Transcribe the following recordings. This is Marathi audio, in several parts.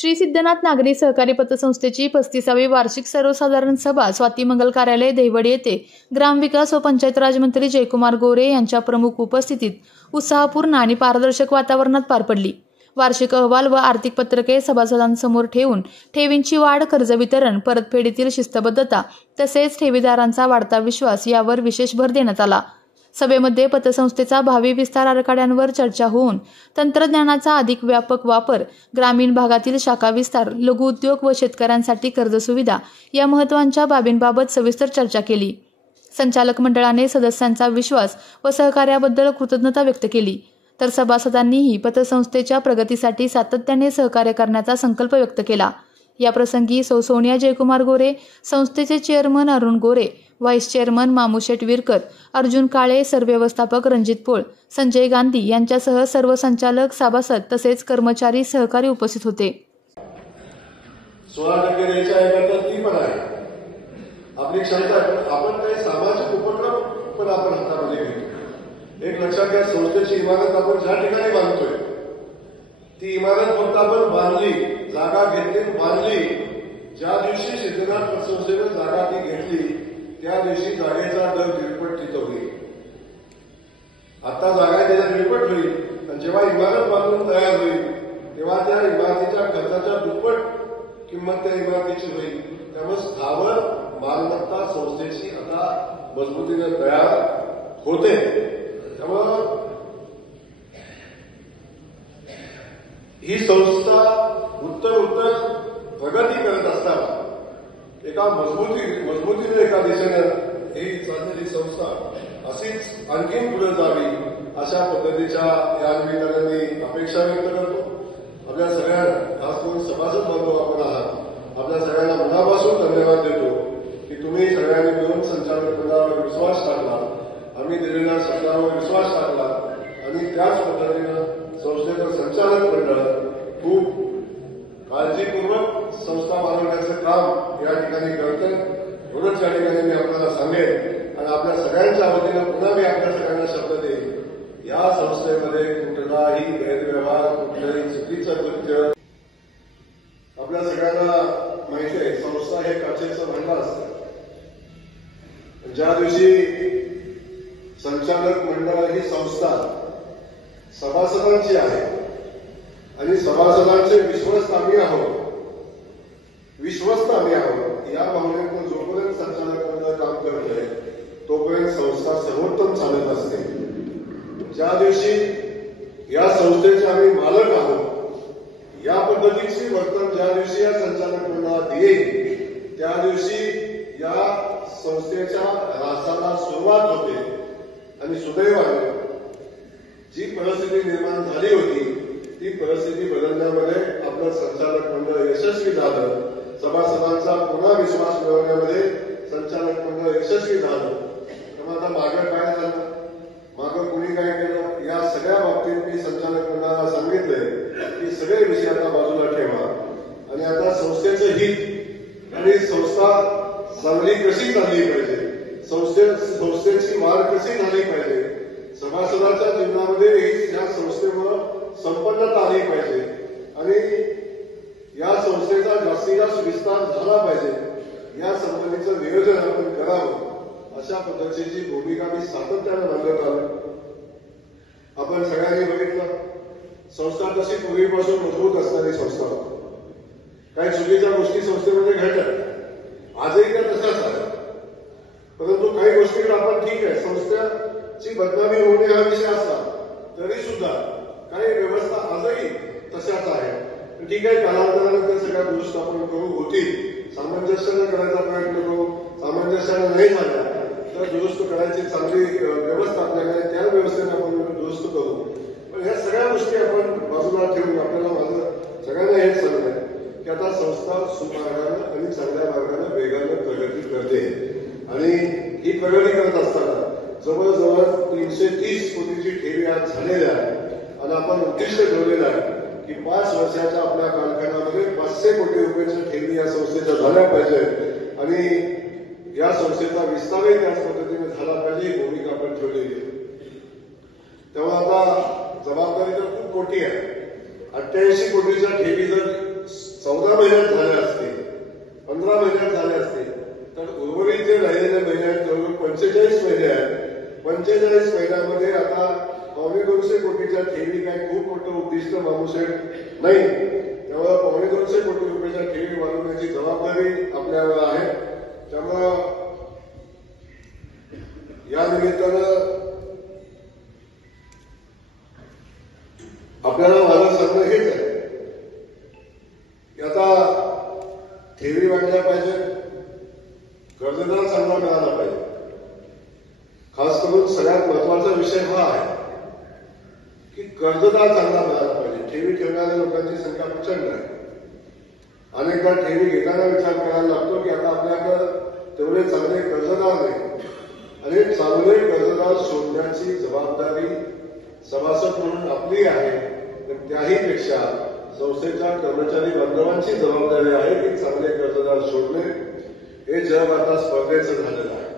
श्री सिद्धनाथ नागरी सहकारी पतसंस्थेची 35वी वार्षिक सर्वसाधारण सभा स्वाती मंगल कार्यालय देवडी येथे ग्रामविकास व पंचायत राज मंत्री जयकुमार गोरे यांच्या प्रमुख उपस्थितीत उत्साहपूर्ण आणि पारदर्शक वातावरणात पार पडली। वार्षिक अहवाल व आर्थिक पत्रके सभासदांसमोर ठेवून ठेवींची वाढ, कर्ज वितरण, परतफेडीतील शिस्तबद्धता तसेच ठेवीदारांचा वाढता विश्वास यावर विशेष भर देण्यात आला। सभेमध्ये पतसंस्थेचा भावी विस्तार आराखड्यांवर चर्चा होऊन तंत्रज्ञानाचा अधिक व्यापक वापर, ग्रामीण भागातील शाखा विस्तार, लघु उद्योग व शेतकऱ्यांसाठी कर्ज सुविधा या महत्त्वाच्या बाबींबाबत सविस्तर चर्चा केली। संचालक मंडळाने सदस्यांचा विश्वास व सहकार्याबद्दल कृतज्ञता व्यक्त केली, तर सभासदांनीही पतसंस्थेच्या प्रगतीसाठी सातत्याने सहकार्य करण्याचा संकल्प व्यक्त केला। या प्रसंगी सोनिया जयकुमार गोरे, संस्थेचे चेअरमन अरुण गोरे, व्हाईस चेअरमन मामुशेठ विरकर, अर्जुन काळे, सरव्यवस्थापक रणजित पोळ, संजय गांधी यांच्यासह सर्व संचालक, सभासद तसेच कर्मचारी सहकारी उपस्थित होते। 16% द्यायच्या आहे तर ती पण आहे आपली क्षमता आहे, आपण काही सामाजिक उपक्रम पण आपण हातामध्ये घेतो। एक लक्षात घ्या, संस्थेची इमारत आपण ज्या ठिकाणी बांधतोय ती इमारत फक्त आपण बांधली, जागा घेतली, बांधली। ज्या दिवशी सिद्धनाथ पतसंस्थेने जागा ती घेतली त्या दिवशी जागेचा दर 1.5 तिथं होईल। आता जागा त्याच्या 1.5 होईल, आणि जेव्हा इमारत बांधून तयार होईल तेव्हा त्या इमारतीच्या खर्चाच्या दुप्पट किंमत त्या इमारतीची होईल। त्यामुळे स्थावर मालमत्ता संस्थेची आता मजबूतीने तयार होते। त्यामुळे ही संस्था उत्तर प्रगती करत असताना एका मजबूतीने एका दिशेने ही चाललेली संस्था अशीच आणखीन पुढे जावी अशा पद्धतीच्या या निमित्ताने मी अपेक्षा व्यक्त करतो। आपल्या सगळ्यांना, खास करून सभासद बांधव आपण आहात, आपल्या सगळ्यांना मनापासून धन्यवाद देतो की तुम्ही सगळ्यांनी मिळून संचालक मंडळावर विश्वास टाकला, आम्ही दिलेल्या शब्दावर विश्वास टाकला, आणि त्याच पद्धतीनं संस्थेचं संचालक मंडळ खूप काळजीपूर्वक संस्था वाढवण्याचं काम या ठिकाणी करतं। म्हणूनच या ठिकाणी मी आपल्याला सांगेन आणि आपल्या सगळ्यांच्या वतीनं पुन्हा मी आपल्या सगळ्यांना शब्द देईन, या संस्थेमध्ये कुठलाही गैरव्यवहार, कुठलंही चुकीचं कृत्य, आपल्या सगळ्यांना माहिती आहे संस्था हे काचेचं भांडं असतं। ज्या दिवशी संचालक मंडळ ही संस्था सभासदांची आहे आणि सभासदांचे विश्वस्त आम्ही आहोत, या भावनेतून जोपर्यंत संचालक मंडळ काम करत आहे तोपर्यंत संस्था सर्वोत्तम चालत असते। ज्या दिवशी या संस्थेचे आम्ही मालक आहोत, या पद्धतीची वर्तन ज्या दिवशी या संचालक मंडळात येईल त्या दिवशी या संस्थेच्या ऱ्हासाला सुरुवात होते, आणि सुदैवाने जी परिस्थिती निर्माण झाली होती ती परिस्थिती बदलण्यामध्ये आपलं संचालक मंडळ यशस्वी झालं। सभासदांचा पुन्हा विश्वास मिळवण्यामध्ये संचालक मंडळ यशस्वी झालं। त्यामुळे आता मागं काय झालं, मागं कुणी काय केलं, या सगळ्या बाबतीत मी संचालक मंडळाला सांगितलंय की सगळे विषय आता बाजूला ठेवा आणि आता संस्थेचं हित आणि संस्था चांगली कशी चालली पाहिजे, संस्थेची वाढ कशी झाली पाहिजे, सभासदांच्या जीवनामध्ये या संस्थेमुळे संपन्नता आली पाहिजे आणि या संस्थेचा जास्तीत जास्त विस्तार झाला पाहिजे, या संबंधीचं नियोजन आपण करावं, अशा पद्धतीची भूमिका मी सातत्याने मांडत आलो। आपण सगळ्यांनी बघितलं संस्था कशी पूर्वीपासून मजबूत असणारी संस्था, काही चुकीच्या गोष्टी संस्थेमध्ये घडल्या, आजही त्या तशाच आहे, परंतु काही गोष्टी आपण ठीक आहे संस्थेची बदनामी होणे हा विषय असला तरी सुद्धा काही व्यवस्था आजही तशाच आहे। ठीक आहे, कालांतराने त्या सगळ्या दुरुस्त आपण करू, होतील, सामंजस्याने करायचा प्रयत्न करू, सामंजस्याने नाही झाल्या तर दुरुस्त करायची चांगली व्यवस्था आपल्याकडे, त्या व्यवस्थेने आपण दुरुस्त करू। पण ह्या सगळ्या गोष्टी आपण बाजूला ठेवून आपल्याला माझं सगळ्यांना हेच सांगणं आहे की आता संस्था सुमार्गानं आणि चांगल्या मार्गाने वेगानं प्रगती करते, आणि ही प्रगती करत असताना जवळजवळ 330 कोटीची ठेवी आज झालेल्या आहे, आणि आपण उद्दिष्ट ठेवलेलं आहे की 5 वर्षाच्या आपल्या कालखंडामध्ये 500 कोटी रुपयांच्या ठेवी या संस्थेच्या झाल्या पाहिजे, आणि या संस्थेचा विस्तारही त्याच पद्धतीने झाला पाहिजे, ही भूमिका आपण ठेवलेली आहे। तेव्हा आता जबाबदारी तर खूप मोठी आहे। 88 कोटीच्या ठेवी जर 14 महिन्यात झाले असते, 15 महिन्यात झाले असते, तर उर्वरित जे राहिलेल्या महिन्यात जवळ 45 महिने आहेत. 45 महिन्यामध्ये आता 250 कोटीच्या ठेवी काय खूप मोठं उद्दिष्ट मानू शकत नाही. त्यामुळे 250 कोटी रुपयाच्या ठेवी वाढवण्याची जबाबदारी आपल्यावर आहे. त्यामुळं या निमित्तानं आपल्याला माझं सांगणं हेच आहे की आता ठेवी वाढल्या पाहिजे, कर्जदार चांगला मिळाला पाहिजे. खास करून सगळ्यात महत्वाचा विषय हा आहे की कर्जदार चांगला मिळाला पाहिजे. ठेवी ठेवणाऱ्या लोकांची संख्या प्रचंड आहे. अनेकदा ठेवी घेताना विचार करायला लागतो की आता आपल्याकडे तेवढे चांगले कर्जदार नाही आणि चांगले कर्जदार शोधण्याची जबाबदारी सभासद म्हणून आपली आहे. तर त्याही पेक्षा संस्थेच्या कर्मचारी बांधवांची जबाबदारी आहे की चांगले कर्जदार शोधणे. हे जग आता स्पर्धेचं झालेलं आहे.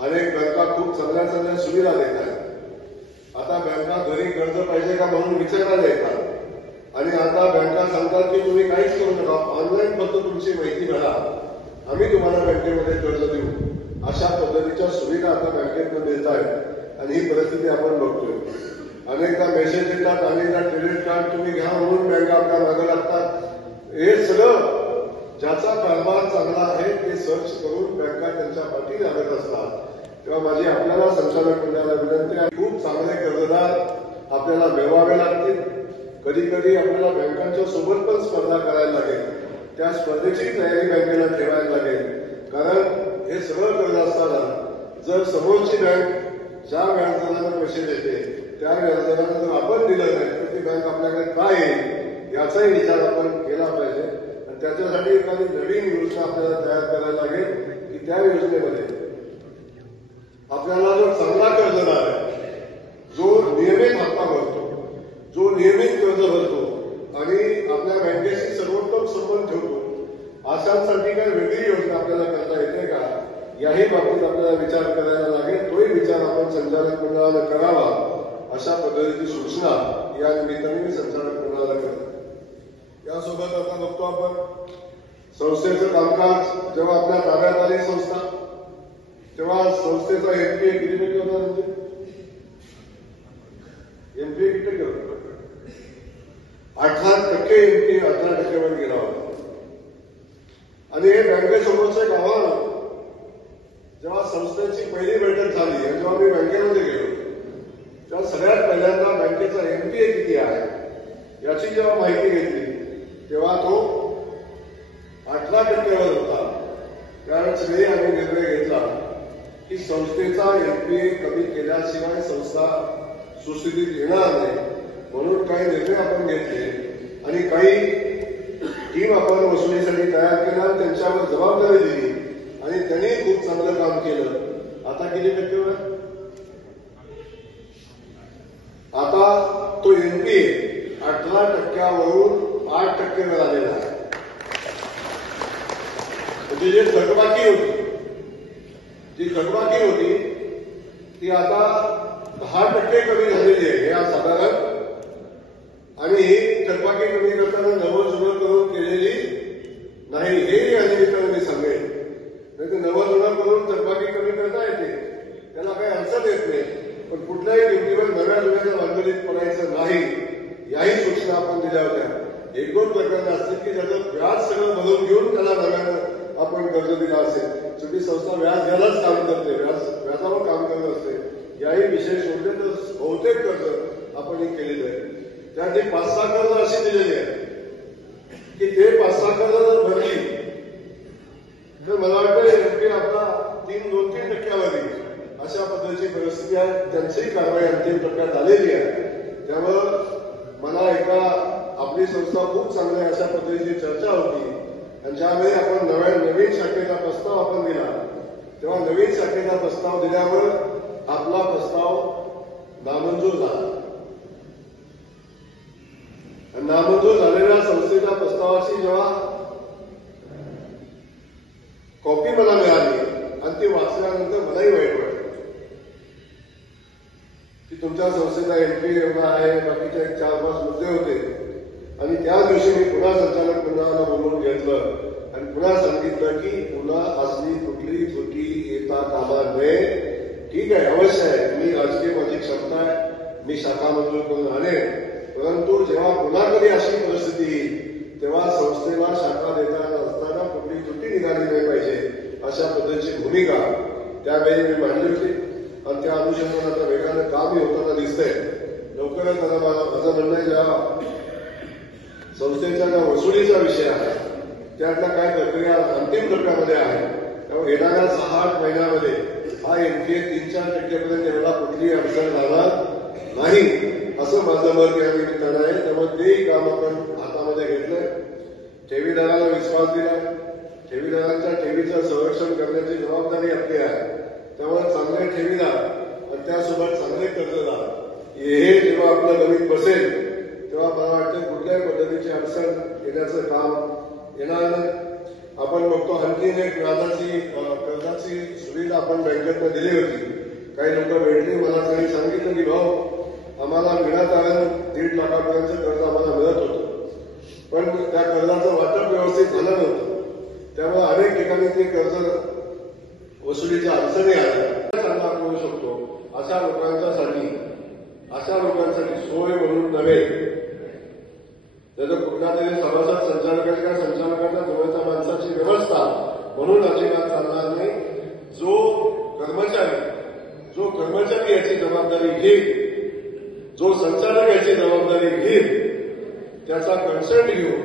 अनेक बँका खूप चांगल्या चांगल्या सुविधा देत आहेत. आता बँका घरी कर्ज पाहिजे का म्हणून विचारायला येतात आणि आता बँका सांगतात की तुम्ही काहीच करू नका, ऑनलाईन फक्त तुमची माहिती भरा, आम्ही तुम्हाला बँकेमध्ये कर्ज देऊ. अशा पद्धतीच्या सुविधा आता बँकेतनं देत आहेत आणि ही परिस्थिती आपण बघतोय. अनेकदा मेसेज येतात, अनेकदा क्रेडिट कार्ड तुम्ही घ्या म्हणून बँका आपल्या मागे लागतात. हे सगळं ज्याचा कारभार चांगला आहे ते सर्च करून बँका त्यांच्या पाठी लागत असतात. तेव्हा माझी आपल्याला संचालक मंडळाला विनंती आहे, खूप चांगले कर्जदार आपल्याला मिळवावे लागतील. कधी कधी आपल्याला बँकांच्या सोबत पण स्पर्धा करायला लागेल. त्या स्पर्धेची तयारी बँकेला ठेवायला लागेल. कारण हे सगळं कर्ज असताना जर समोरची बँक ज्या व्याजदरानं पैसे देते त्या व्याजदरानं जर आपण दिलं नाही तर ती बँक आपल्याकडे काय येईल याचाही विचार आपण केला पाहिजे. आणि त्याच्यासाठी एखादी नवीन योजना आपल्याला तयार करायला लागेल की त्या योजनेमध्ये आपल्याला जो चांगला कर्जदार आहे, जो नियमित हप्ता भरतो, जो नियमित कर्ज भरतो आणि आपल्या बँकेशी सर्वोत्तम संबंध ठेवतो, अशांसाठी काय वेगळी योजना आपल्याला करता येते का याही बाबतीत आपल्याला विचार करायला लागेल. तोही विचार आपण संचालक मंडळाला करावा. अशा पद्धतीची सूचना या निमित्ताने मी संचालक मंडळाला करतो. यासोबत आता बघतो आपण संस्थेचं कामकाज जेव्हा आपल्या ताब्यात आली संस्था तेव्हा संस्थेचा एमपीए किती टक्के होता? म्हणजे एमपीए किती टक्के होता? 18% एमपीए 18% गेला होता. आणि हे बँकेसमोरचं एक आव्हान होतं. जेव्हा संस्थेची पहिली बैठक झाली आणि जेव्हा मी बँकेमध्ये गेलो तेव्हा सगळ्यात पहिल्यांदा बँकेचा एमपीए किती आहे याची जेव्हा माहिती घेतली तेव्हा तो 18% होता. त्यावेळेस वेळी आम्ही निर्णय घेतला की संस्थेचा एमपीए कमी केल्याशिवाय संस्था सुस्थितीत येणार नाही. म्हणून काही निर्णय आपण घेतले आणि काही टीम आपण वसुलीसाठी तयार केला, त्यांच्यावर जबाबदारी दिली आणि त्यांनी खूप चांगलं काम केलं. आता किती टक्केवर आहे? आता तो एमपीए 18%वरून 8%वर आलेला आहे. म्हणजे जी थकबाकी होती ती आता 10% कमी झालेली आहे या साधारण. आणि ही थकबाकी कमी करताना नवं करून केलेली नाही हे या निमित्तानं मी सांगेन. नाही तर नवं करून थकबाकी कमी करता येते, त्याला काही अडचण येत नाही. पण कुठल्याही किमतीवर नव्या जुन्याच्या भानगडीत पडायचं नाही याही सूचना आपण दिल्या होत्या. 1-2 प्रकरणं असतील की त्याचं व्याज सगळं बदलून घेऊन त्याला नव्यानं आपण कर्ज दिला असेल. शेवटी संस्था व्याज घ्यायलाच काम करते, व्याजावर काम करत असते. याही विषय सोडले तर बहुतेक कर्ज आपण हे केलेलं आहे. त्यात 5-6 कर्ज अशी दिलेली आहेत की ते 5-6 कर्ज जर भरली तर मला वाटतं एमपी आपला 2-3% अशा पद्धतीची परिस्थिती आहे. त्यांचीही कारवाई अंतिम टप्प्यात आलेली आहे. त्यामुळं मला एकदा आपली संस्था खूप चांगली अशा पद्धतीची चर्चा होती आणि ज्यावेळी आपण नवीन शाखेचा प्रस्ताव आपण दिला तेव्हा नवीन शाखेचा प्रस्ताव दिल्यावर आपला प्रस्ताव नामंजूर झाला. नामंजूर झालेल्या संस्थेच्या प्रस्तावाची जेव्हा कॉपी मला मिळाली आणि ती वाचल्यानंतर मलाही वाईट वाटलं की तुमच्या संस्थेचा एमपी एवढा आहे, बाकीचे 4-5 मुद्दे होते आणि त्या दिवशी मी पुन्हा संचालक मंडळाला बोलवून घेतलं आणि पुन्हा सांगितलं की पुन्हा असली कुठली त्रुटी येता कामा नये. ठीक आहे, अवश्य आहे, मी राजकीय माझी क्षमता आहे, मी शाखा मंजूर करून आणेन, परंतु जेव्हा पुन्हा कधी अशी परिस्थिती येईल तेव्हा संस्थेला शाखा देता असताना कुठली त्रुटी निघाली नाही पाहिजे अशा पद्धतीची भूमिका त्यावेळी मी मांडली होती. आणि त्या अनुषंगाने आता वेगानं कामही होताना दिसतंय. लवकरच आता माझं म्हणणं आहे, ज्या संस्थेच्या ज्या वसुलीचा विषय आहे त्यातला काय प्रक्रिया अंतिम टप्प्यामध्ये आहे, त्यामुळे येणाऱ्या 6-8 महिन्यामध्ये हा एनपीए 3-4% यायला कुठलीही अडचण राहणार नाही असं माझं मत या निमित्तानं आहे. त्यामुळे तेही काम आपण हातामध्ये घेतलंय. ठेवीदाराला विश्वास दिला, ठेवीदारांच्या ठेवीचं संरक्षण करण्याची जबाबदारी आपली आहे. त्यामुळे चांगले ठेवीदार आणि त्यासोबत चांगले कर्जदार हे जेव्हा आपलं गणित बसेल तेव्हा मला वाटतं कुठल्याही पद्धतीची अडचण येण्याचं काम येणार नाही. आपण बघतो आणखीन एक कर्जाची सुविधा आपण बँकेतनं दिली होती. काही लोक भेटली, मला त्यांनी सांगितलं की भाऊ आम्हाला विनाकारण 1.5 लाखापर्यंत कर्ज आम्हाला मिळत होतं, पण त्या कर्जाचं वाटप व्यवस्थित झालं नव्हतं. त्यामुळे अनेक ठिकाणी ते कर्ज वसुलीच्या अडचणी आल्या. चांगला करू शकतो अशा लोकांसाठी सोय म्हणून नव्हे, त्याचं कुठल्या तरी सभासद संचालकाच्या जवळच्या माणसाची व्यवस्था म्हणून अजिबात चालणार नाही. जो कर्मचारी याची जबाबदारी घेईल, जो संचालक याची जबाबदारी घेईल, त्याचा कन्सर्ट घेऊन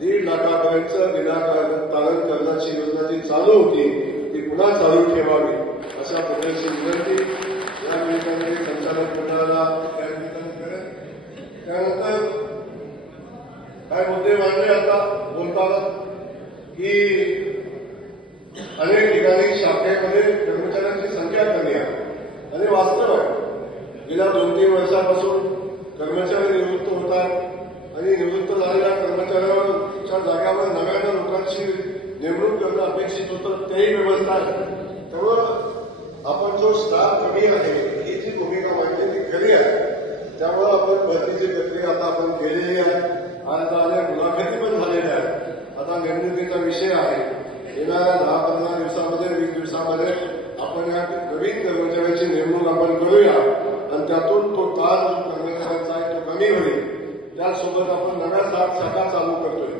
1.5 लाखापर्यंत विनातारण कर्जाची योजना जी चालू होती ती पुन्हा चालू ठेवावी अशा पद्धतीची विनंती या निमित्ताने संचालक मंडळाला त्या निमित्ताने करेन. त्यानंतर काय मुद्दे मांडले आता बोलताना की अनेक ठिकाणी शाखेमध्ये कर्मचाऱ्यांची संख्या कमी आहे आणि वास्तव आहे. गेल्या 2-3 वर्षापासून कर्मचारी निवृत्त होतात आणि निवृत्त झालेल्या कर्मचाऱ्यांच्या जाग्यावर नव्यानं लोकांची नेमणूक करणं अपेक्षित होतं, तेही व्यवस्था आहे. त्यामुळं आपण जो स्टाफ कमी आहे ही जी भूमिका मांडली ती खरी आहे. त्यामुळं आपण भरतीची प्रक्रिया आता आपण केलेली आहे. आता अनेक मुलाखती पण झालेल्या आहेत. आता नेमणुकीचा विषय आहे. येणाऱ्या 10-15 दिवसामध्ये 20 दिवसामध्ये आपण या नवीन कर्मचाऱ्यांची नेमणूक आपण करूया आणि त्यातून तो ताण जो कर्मचाऱ्यांचा आहे तो कमी होईल. त्याचसोबत आपण नव्या 7 शाखा चालू करतोय.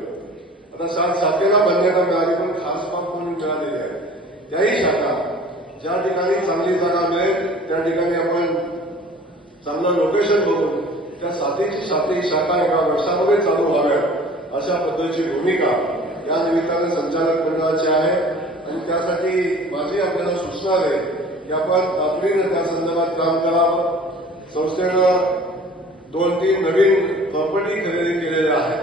आता 7 शाखेला मान्यता मिळाली, पण खास बाब म्हणून मिळालेली आहे. त्याही शाखा ज्या ठिकाणी चांगली जागा मिळेल त्या ठिकाणी आपण चांगलं लोकेशन बघून त्या 7ची शाखा एका वर्षामध्ये चालू व्हाव्यात अशा पद्धतीची भूमिका या निमित्ताने संचालक मंडळाची आहे. आणि त्यासाठी माझी आपल्याला सूचना आहे की आपण तातडीनं त्या संदर्भात काम करावं. संस्थेनं 2-3 नवीन प्रॉपर्टी खरेदी केलेल्या आहेत.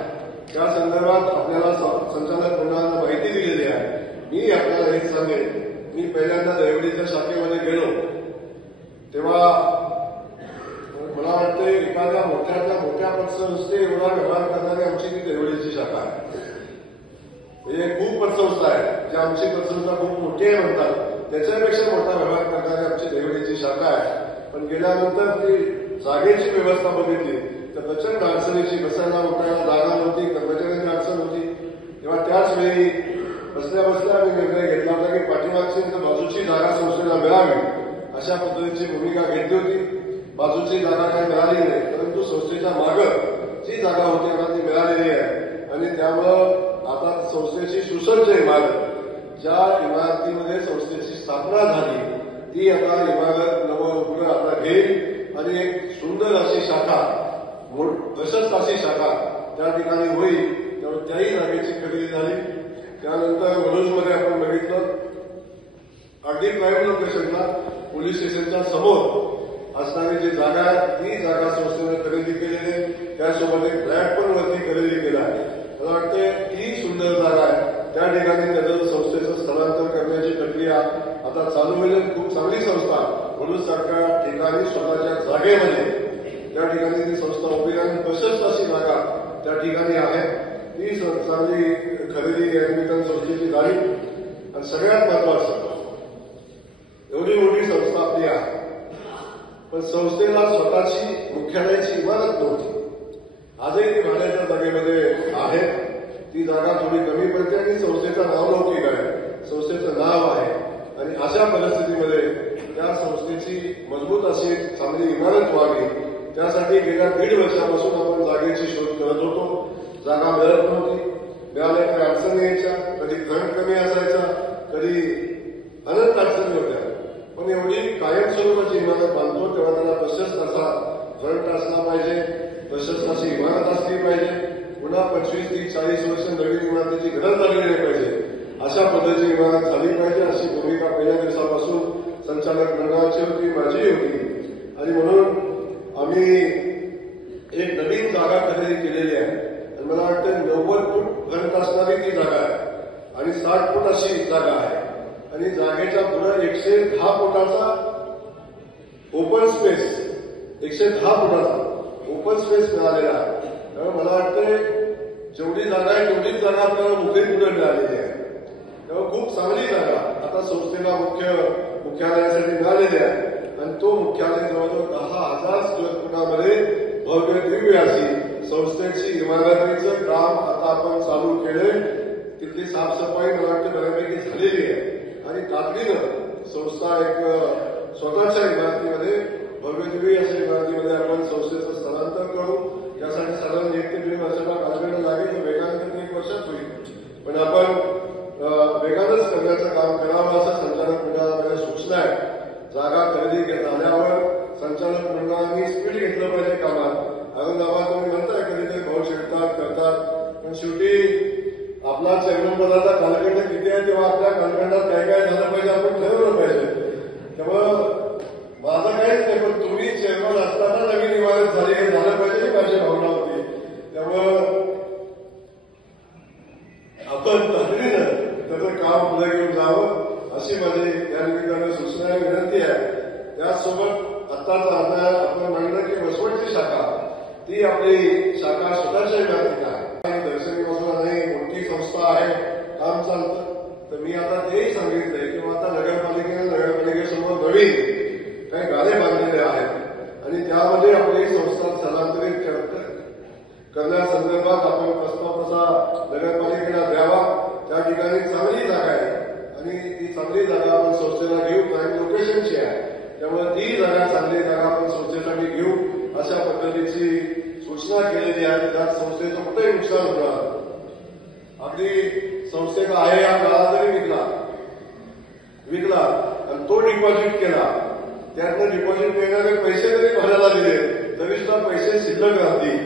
त्या संदर्भात आपल्याला संचालक मंडळानं माहिती दिलेली आहे. मी आपल्याला हेच सांगेन, मी पहिल्यांदा दैवडीच्या शाखेमध्ये गेलो तेव्हा मला वाटतं एखाद्या मोठ्या पतसंस्थे एवढा व्यवहार करणारी आमची ती दैवडीची शाखा आहे. म्हणजे खूप पतसंस्था आहे, जी आमची पतसंस्था खूप मोठी आहे म्हणतात, त्याच्यापेक्षा मोठा व्यवहार करणारी आमची दैवडीची शाखा आहे. पण गेल्यानंतर ती जागेची व्यवस्था बघितली तर प्रचंड अडचणीची, बसायला उठायला जागा नव्हती, कर्मचाऱ्यांची अडचण होती. तेव्हा त्याच वेळी बसल्या आम्ही निर्णय घेतला होता की पाठीमागची बाजूची जागा संस्थेला मिळावी अशा पद्धतीची भूमिका घेतली होती. बाजूची जागा काही मिळाली नाही, परंतु संस्थेच्या मागं जी जागा होती आता ती मिळालेली आहे. आणि त्यामुळं आता संस्थेची सुसज्ज इमारत, ज्या इमारतीमध्ये संस्थेची स्थापना झाली ती आता इमारत नवं आता घेईल आणि एक सुंदर अशी शाखा, प्रशस्त अशी शाखा त्या ठिकाणी होईल. त्यामुळे त्याही जागेची खरेदी झाली. त्यानंतर वडूजमध्ये आपण बघितलं अगदी प्राईम लोकेशनला पोलीस स्टेशनच्या समोर असणारी जी जागा आहे ती जागा संस्थेनं खरेदी केलेली आहे. त्यासोबत एक फ्लॅट पण वरती खरेदी केला आहे. मला वाटतं ही सुंदर जागा आहे. त्या ठिकाणी त्याचं संस्थेचं स्थलांतर करण्याची प्रक्रिया आता चालू होईल. खूप चांगली संस्था वडूज सारख्या ठिकाणी स्वतःच्या जागेमध्ये त्या ठिकाणी ती संस्था उभी राहून प्रशस्त अशी जागा त्या ठिकाणी आहे. ती चांगली खरेदी या निमित्तानं संस्थेची झाली. आणि सगळ्यात महत्वाचं एवढी मोठी संस्था आपली आहे पण संस्थेला स्वतःची मुख्यालयाची इमारत नव्हती. आजही ती भाड्याच्या ती जागा थोडी कमी पडते आणि संस्थेचं नावलौकिक आहे, संस्थेचं नाव आहे. आणि अशा परिस्थितीमध्ये त्या संस्थेची मजबूत अशी चांगली इमारत व्हावी, त्यासाठी गेल्या 1.5 वर्षापासून आपण जागेची शोध करत होतो. जागा मिळत नव्हती. मिळाल्या काही अडचणी यायच्या, कधी खंड कमी असायचा, कधी अनंत अडचणी होत्या. पण एवढी कायमस्वरूपाची इमारत बांधतो तेव्हा त्याला प्रशस्त असा फ्रंट असला पाहिजे, प्रशस्त अशी इमारत असली पाहिजे. पुन्हा 25, 30, 40 वर्ष नवीन इमारतीची गरज लागली नाही पाहिजे. अशा पद्धतीची इमारत झाली पाहिजे, अशी भूमिका पहिल्या दिवसापासून संचालक मंडळाची होती, माझी होती. आणि म्हणून आम्ही एक नवीन जागा खरेदी केलेली आहे. आणि मला वाटतं 90 फूट फ्रंट असणारी ती जागा आहे आणि 60 फूट अशी जागा आहे. आणि जागेच्या पुढे 110 फुटाचा ओपन स्पेस, 110 फुटाचा ओपन स्पेस मिळालेला आहे. त्यामुळे मला वाटतंय जेवढी जागा आहे तेवढीच जागा आपल्याला मोकळी पुढे मिळालेली आहे. त्यामुळे खूप चांगली जागा आता संस्थेला मुख्यालयासाठी मिळालेली आहे. आणि तो मुख्यालय जवळजवळ 10,000 स्क्वेअर फुटामध्ये भव्य दिव्य अशी संस्थेची इमारतीचं काम आता आपण चालू केले. तिथली साफसफाई मला वाटतं बऱ्यापैकी झालेली आहे आणि तातडीनं संस्था एक स्वतःच्या इमारतीमध्ये भव्य दिव्य अशा इमारतीमध्ये आपण संस्थेचं स्थलांतर करू. त्यासाठी साधारण 1 ते 1.5 वर्षाचा कालखंड लागेल. वेगाने 1 वर्षात होईल, पण आपण वेगानंच करण्याचं काम करावं असं संचालक मंडळाकडे सूचना आहे. जागा खरेदी झाल्यावर संचालक मंडळांनी स्पीड घेतलं पाहिजे कामात. औरंगाबाद तुम्ही म्हणताय कधीतरी भाऊ शिकतात करतात, पण शेवटी आपला चेअरमन पदाचा कालखंड किती आहे तेव्हा आपल्या कालखंडात काय काय झालं पाहिजे आपण ठरवलं पाहिजे. त्यामुळं माझं काहीच नाही, पण तुम्ही चेअरमन असताना नवीन इमारत झाली हे झालं पाहिजे ही माझी भावना होती. त्यामुळं आपण तातडीनं त्याचं काम पुढे घेऊन जावं अशी माझी या निमित्तानं सूचना विनंती आहे. त्याचसोबत आत्ताच आपण म्हणलं की वसवटची शाखा ती आपली शाखा स्वतःच्या इमारतीत आहे. दर्शनीपासून नाही मोठी संस्था आहे, काम चालतं. तर मी आता तेही सांगितलंय की आता नगरपालिकेसमोर नवीन काही गाळे बांधलेले आहेत आणि त्यामध्ये आपली संस्था स्थलांतरित करण्यासंदर्भात आपण प्रस्ताव तसा नगरपालिकेला द्यावा. त्या ठिकाणी चांगली जागा आहे आणि ती चांगली जागा आपण संस्थेला घेऊ. प्राईम लोकेशनची आहे, त्यामुळे ती जागा चांगली जागा आपण संस्थेसाठी घेऊ अशा पद्धतीची सूचना केलेली आहे. त्यात संस्थेचं कुठेही नुकसान होणार. अगदी संस्थेचा आहे या काळात जरी विकला आणि तो डिपॉझिट केला, त्यातनं डिपॉझिट मिळणारे पैसे जरी भरायला दिले तरी सुद्धा पैसे शिल्लक राहतील.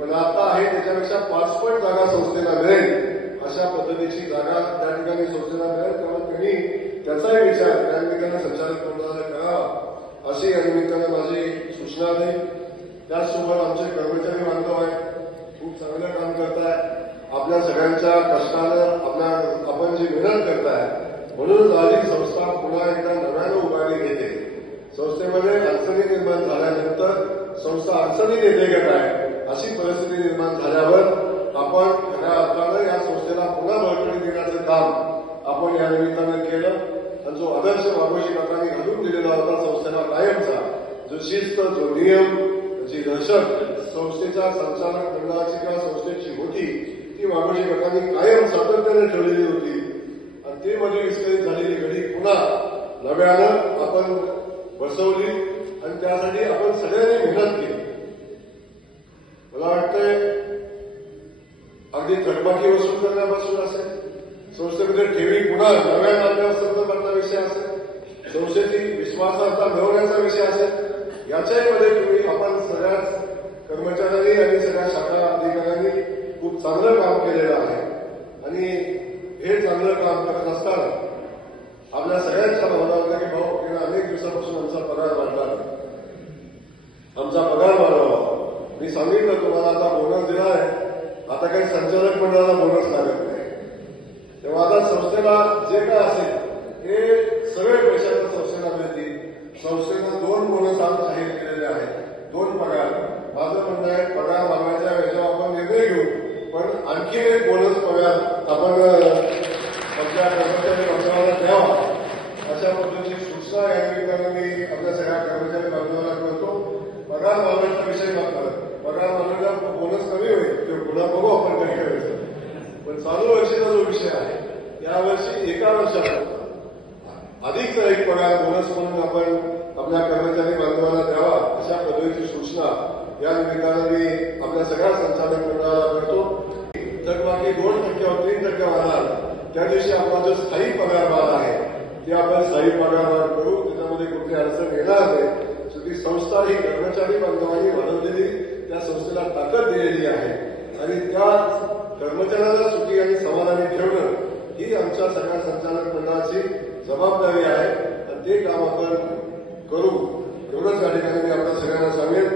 पण आता आहे त्याच्यापेक्षा 5 पट जागा संस्थेला मिळेल अशा पद्धतीची जागा त्या ठिकाणी संस्थेला मिळेल. त्यामुळे त्यांनी त्याचाही विचार त्या निमित्तानं संचालक मंडळाला करावा अशी या निमित्तानं माझी सूचना देईल. त्याचसोबत आमचे कर्मचारी बांधव आहेत, खूप चांगलं काम करताय. आपल्या सगळ्यांच्या कष्टानं आपण जी मेहनत करताय म्हणूनच आज ही संस्था पुन्हा एकदा नव्यानं उभारली घेते. संस्थेमध्ये अडचणी निर्माण झाल्यानंतर संस्था अडचणीत येते का काय अशी परिस्थिती निर्माण झाल्यावर आपण खऱ्या अर्थानं या संस्थेला पुन्हा बळकटी देण्याचं काम आपण या निमित्तानं केलं. आणि जो आदर्श मार्गदर्शक काकांनी घालून दिलेला होता संस्थेला कायमचा, जो शिस्त, जो नियम, जी दहशत संस्थेच्या संचालक मंडळाची किंवा संस्थेची होती ती मार्गदर्शक काकांनी कायम सातत्याने ठेवलेली होती. आणि ती मध्ये विस्कळीत झालेली घडी पुन्हा नव्यानं आपण बसवली आणि त्यासाठी आपण सगळ्यांनी मेहनत केली. मला वाटतंय अगदी थकबाकी वसूल करण्यापासून असेल, संस्थेमध्ये ठेवी पुन्हा नव्या आणण्याचा विषय असेल, संस्थेची विश्वासार्हता मिळवण्याचा विषय असेल, याच्याही मध्ये तुम्ही आपण सगळ्याच कर्मचाऱ्यांनी आणि सगळ्या शाखा अधिकाऱ्यांनी खूप चांगलं काम केलेलं आहे. आणि हे चांगलं काम करत असताना आपल्या सगळ्यांच्या भावना होत्या की भाऊ गेल्या अनेक दिवसापासून आमचा पगार वाढला, आमचा पगार वाढवा. मी सांगितलं तुम्हाला आता बोनस दिला आहे, आता काही संचालक मंडळाला बोनस लागत नाही. तेव्हा आता संस्थेला जे काय असेल हे सगळे पैशांना संस्थेला मिळतील. संस्थेनं 2 बोनस आज जाहीर केलेले आहेत, 2 पगार. माझं म्हणणं आहे पगार वाढवायच्या वेळेला आपण निर्णय घेऊ, पण आणखी एक बोनस पगार आपण आपल्या कर्मचारी मंडळाला द्यावा अशा पद्धतीची सूचना या निमित्तानं मी आपल्या सगळ्या कर्मचारी बांधवांना करतो. पगार वाढवायचा विषय मात्र पगार वाढवला बोनस कमी होईल ते पुन्हा बघू आपण कधी करायचं, पण चालू वर्षीचा जो विषय आहे यावर्षी एका वर्षात अधिकचा एक पगार बोनस म्हणून आपण आपल्या कर्मचारी बांधवांना द्यावा अशा पद्धतीची सूचना या निमित्तानं मी आपल्या सगळ्या संचालक मंडळाला करतो. तर बाकी 2% 3% वाढणार त्या दिवशी आपला जो स्थायी पगारवाढ आहे ती आपण स्थायी पगारवाढ करू. त्याच्यामध्ये कुठली अडचण येणार नाही. ती संस्था ही कर्मचारी बांधवांनी वाढवलेली त्या संस्थेला ताकद दिलेली आहे आणि त्या कर्मचाऱ्यांना सुखी आणि समाधानी ठेवणं ही आमच्या सगळ्या संचालक मंडळाची जबाबदारी आहे आणि ते काम आपण करू एवढंच या ठिकाणी मी आपल्या सगळ्यांना सांगेन.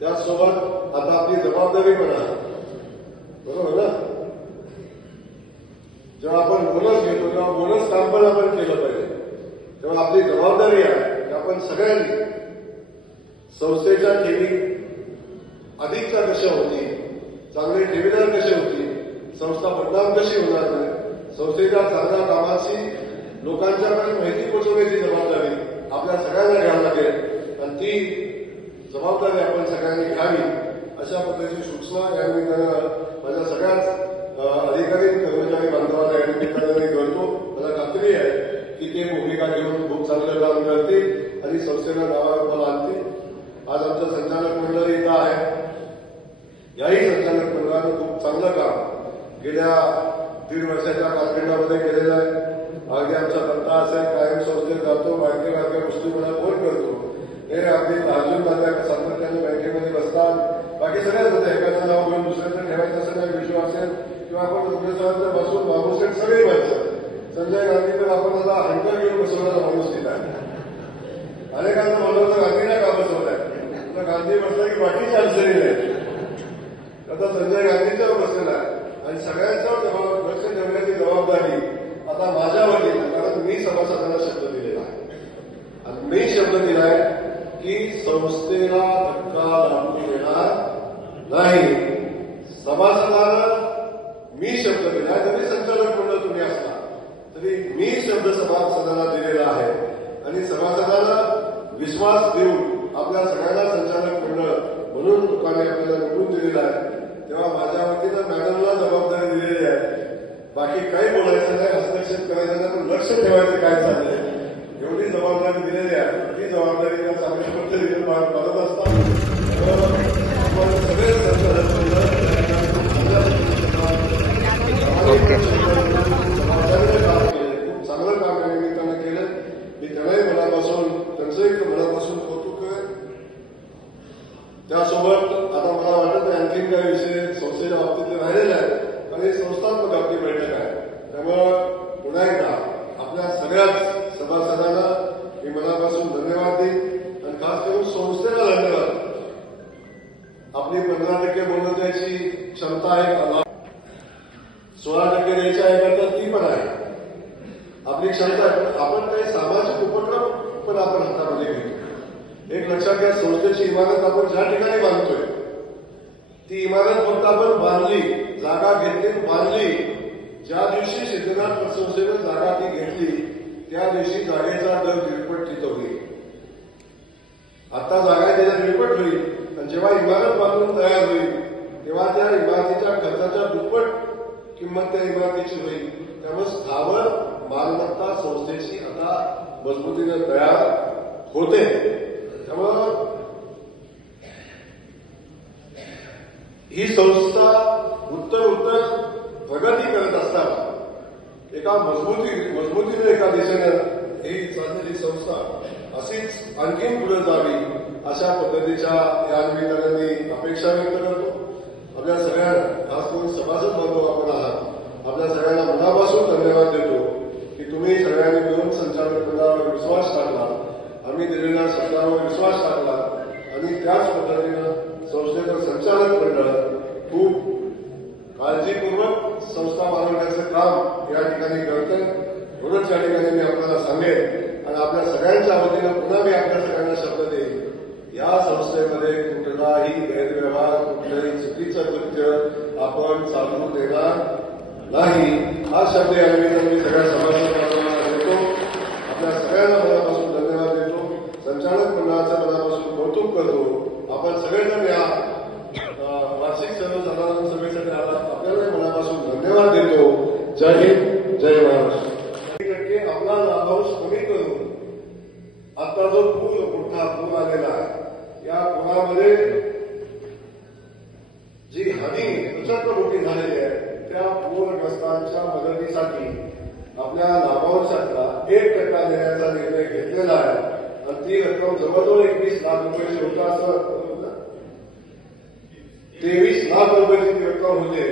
त्याचसोबत आता आपली जबाबदारी पण आहे, बरोबर ना. जेव्हा आपण बोनस घेतो तेव्हा बोनस काम पण आपण केलं पाहिजे. तेव्हा आपली जबाबदारी आहे की आपण सगळ्यांनी संस्थेच्या ठेवी अधिकच्या कशा होती, चांगले ठेवीदार कसे होती, संस्था बदनाम कशी होणार नाही, संस्थेच्या चांगल्या कामाची लोकांच्याकडे माहिती पोहोचवण्याची जबाबदारी आपल्या सगळ्यांना घ्यावी लागेल आणि ती जबाबदारी आपण सगळ्यांनी घ्यावी अशा पद्धतीची सूचना या निमित्तानं माझ्या सगळ्याच अधिकारी कर्मचारी बांधवांना या निमित्तानं मी करतो. मला खात्री आहे की ते भूमिका घेऊन खूप चांगलं काम करतील आणि संस्थेला नावारूपाला आणतील. आज आमचं संचालक मंडळ इथं आहे. याही संचालक मंडळानं खूप चांगलं काम गेल्या 1.5 वर्षाच्या कालखंडामध्ये केलेलं आहे. अगदी आमचा पत्ता असेल, कायम संस्थेत जातो, बारक्या गोष्टी मला फोन करतो. हे अगदी अर्जुन दादा सातत्याने बँकेमध्ये बसतात. बाकी सगळ्याच होते. एखादं नाव घेऊन दुसऱ्याचं ठेवायचं असेल नाही विषय असेल किंवा आपण दुसऱ्याचं बसून बाबूसेठ सगळे व्हायचं. संजय गांधी तर आपण आता हंटर घेऊन बसवणारा माणूस दिला आहे. अनेकांना म्हणलं तर गांधीला का बसवलाय, तर गांधी म्हटलं की बाकीची अडचणी नाही. आता संजय गांधींच्यावर बसलेला आहे आणि सगळ्यांच्यावर लक्ष ठेवण्याची जबाबदारी आता माझ्यावर येईल. कारण मी सभासदांना शब्द दिलेला आहे आणि मी शब्द दिलाय की संस्थेला धक्का लागू देणार नाही. सभासदांना मी शब्द दिला, जरी संचालक मंडळ तुम्ही असला तरी मी शब्द सभासदांना दिलेला आहे आणि सभासदांना विश्वास देऊन आपल्या सगळ्यांना संचालक मंडळ म्हणून लोकांनी आपल्याला निवडून दिलेला आहे. तेव्हा माझ्या वतीनं मॅडमला जबाबदारी दिलेली आहे. बाकी काही बोलायचं नाही, हस्तक्षेप करायचं नाही, पण लक्ष ठेवायचं काय चाललंय एवढी जबाबदारी दिलेली आहे. ती जबाबदारी त्या चांगल्या पद्धतीने करत असतात. आपण सगळे संचालक मंडळ खूप चांगलं काम या निमित्तानं केलं. मी त्यांनाही मनापासून त्यांचंही मनापासून कौतुक करेन. त्यासोबत आता मला वाटत नाही आणखीन काही विषय संस्थेच्या बाबतीत राहिलेले आहेत आणि संस्थात्मक आपली बैठक आहे. त्यामुळं पुन्हा एकदा आपल्या सगळ्याच सभासदांना मी मनापासून धन्यवाद देईन आणि खास करून संस्थेला धन्यवाद. आपली 15% बोलण्याची क्षमता आहे, 16% द्यायची आहे तर ती पण आहे आपली क्षमता आहे. आपण काही सामाजिक उपक्रम पण आपण हातामध्ये घेतो. एक लक्षात घ्या, संस्थेची इमारत आपण ज्या ठिकाणी बांधतोय ती इमारत फक्त आपण बांधली, जागा घेतली, बांधली. ज्या दिवशी सिद्धनाथ पतसंस्थेनं जागा ती घेतली त्या दिवशी जागेचा दर 1.5 तिथं होईल. आता जागा त्याच्या 1.5 होईल आणि जेव्हा इमारत बांधून तयार होईल तेव्हा त्या इमारतीच्या खर्चाच्या दुप्पट किंमत त्या इमारतीची होईल. त्यामुळे स्थावर मालमत्ता संस्थेची आता मजबूतीने तयार होते. त्यामुळं ही संस्था उत्तर प्रगती करत असताना एका मजबूतीने एका दिशेनं ही चाललेली संस्था अशीच आणखीन पुढे जावी अशा पद्धतीच्या या निमित्तानं मी अपेक्षा व्यक्त करतो. आपल्या सगळ्यांना खास करून सभासद बांधव आपण आहात, आपल्या सगळ्यांना मनापासून धन्यवाद देतो की तुम्ही सगळ्यांनी मिळून संचालक मंडळावर विश्वास टाकला, आम्ही दिलेल्या शब्दावर विश्वास टाकला आणि त्याच पद्धतीनं संस्थेचं संचालक मंडळ खूप काळजीपूर्वक संस्था मालवण्याचं काम या ठिकाणी करतं. म्हणूनच या ठिकाणी मी आपल्याला सांगेन आणि आपल्या सगळ्यांच्या वतीनं पुन्हा मी आपल्या सगळ्यांना शब्द देईन, या संस्थेमध्ये कुठलाही गैरव्यवहार, कुठलंही चुकीचं कृत्य आपण चालू देणार नाही. हा शब्द या निमित्तानं मी सगळ्या सभासदांना देतो. आपल्या सगळ्यांना मनापासून धन्यवाद देतो. संचालक मंडळाचं मनापासून कौतुक करतो. आपण सगळेजण या वार्षिक सर्वसाधारण सभेसाठी आला, आपल्याला मनापासून पुरामध्ये जी हानी प्रचंड मोठी झालेली आहे त्या पूरग्रस्तांच्या मदतीसाठी आपल्या लाभांशातला 1% देण्याचा निर्णय घेतलेला आहे आणि ती रक्कम जवळजवळ 21 लाख रुपये होता असं 23 लाख रुपयाची ती रक्कम होते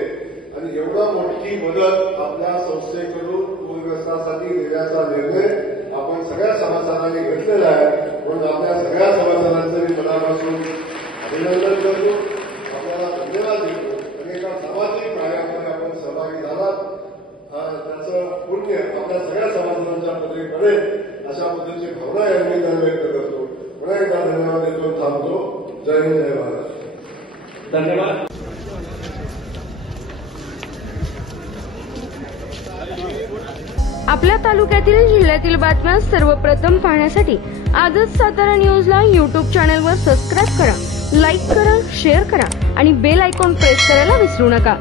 आणि एवढा मोठी मदत आपल्या संस्थेकडून पूरग्रस्तांसाठी देण्याचा निर्णय आपण सगळ्या सभासदांनी घेतलेला आहे. म्हणून आपल्या सगळ्या सभासदांचं मी मनापासून अभिनंदन करतो, आपल्याला धन्यवाद देतो आणि एका सामाजिक कार्यामध्ये आपण सहभागी झालात त्याचं पुण्य आपल्या सगळ्या सभासदांच्या पदरी पडेल अशा पद्धतीची भावना या निमित्ताने व्यक्त करतो. पुन्हा एकदा धन्यवाद देतो, थांबतो. जय हिंद, जय भारत. धन्यवाद. आपल्या तालुक्यातील जिल्ह्यातील बातम्या सर्वप्रथम पाहण्यासाठी आजच सातारा न्यूजला YouTube चॅनलवर सबस्क्राईब करा, लाईक करा, शेअर करा आणि बेल आयकॉन प्रेस करायला विसरू नका.